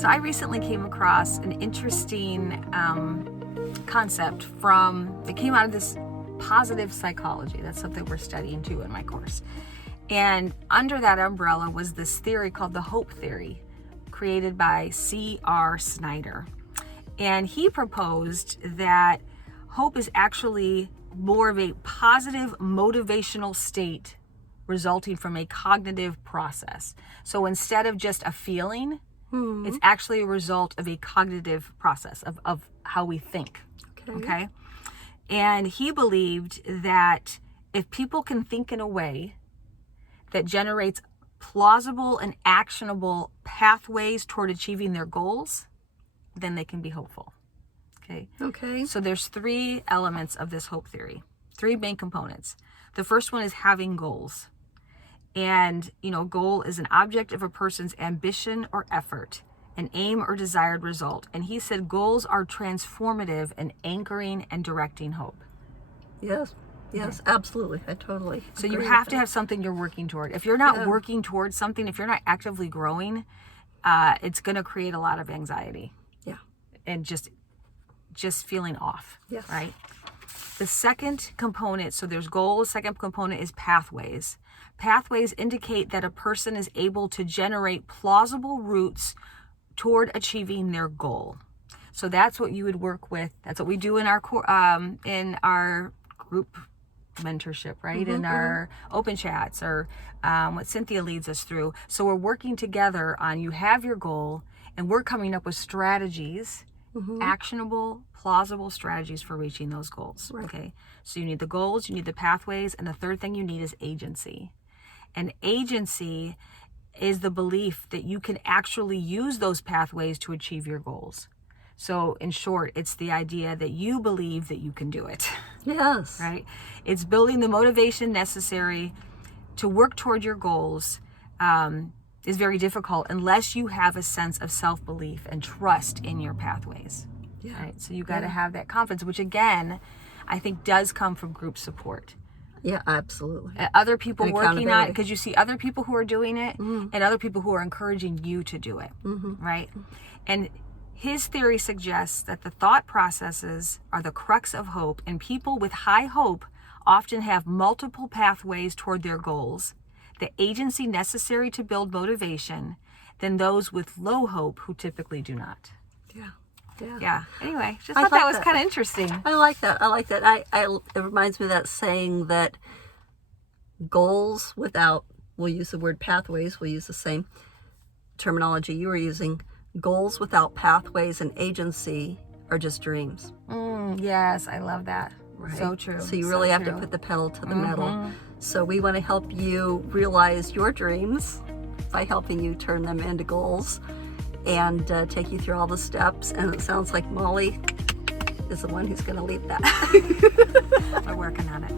So I recently came across an interesting concept that came out of this positive psychology. That's something we're studying too in my course. And under that umbrella was this theory called the hope theory, created by C.R. Snyder. And he proposed that hope is actually more of a positive motivational state resulting from a cognitive process. So instead of just a feeling, it's actually a result of a cognitive process of how we think. Okay? And he believed that if people can think in a way that generates plausible and actionable pathways toward achieving their goals, then they can be hopeful. Okay. So there's 3 elements of this hope theory, 3 main components. The first one is having goals. And, goal is an object of a person's ambition or effort, an aim or desired result. And he said goals are transformative and anchoring and directing hope. Yes, absolutely. I totally So you have to have something you're working toward. If you're not working towards something, if you're not actively growing, it's going to create a lot of anxiety. Yeah. And just feeling off. Yes. Right? The second component, so there's goals. Second component is pathways. Pathways indicate that a person is able to generate plausible routes toward achieving their goal. So that's what you would work with. That's what we do in our group mentorship, right? In our open chats, or what Cynthia leads us through. So we're working together on, you have your goal, and we're coming up with strategies, actionable, plausible strategies for reaching those goals. Right. Okay. So you need the goals, you need the pathways, and the third thing you need is agency. And agency is the belief that you can actually use those pathways to achieve your goals. So in short, it's the idea that you believe that you can do it. Yes. Right? It's building the motivation necessary to work toward your goals is very difficult unless you have a sense of self-belief and trust in your pathways. Yeah. Right? So you got to have that confidence, which again, I think does come from group support. Yeah, absolutely. Other people working on it, because you see other people who are doing it and other people who are encouraging you to do it. Right? And his theory suggests that the thought processes are the crux of hope, and people with high hope often have multiple pathways toward their goals, the agency necessary to build motivation, than those with low hope who typically do not. Yeah. Anyway, just thought that was kind of interesting. I like that. It reminds me of that saying that goals without, we'll use the word pathways, we'll use the same terminology you were using. Goals without pathways and agency are just dreams. Yes, I love that. Right? So true. So you really have to put the pedal to the metal. So we want to help you realize your dreams by helping you turn them into goals and take you through all the steps. And it sounds like Molly is the one who's going to lead that. We're working on it.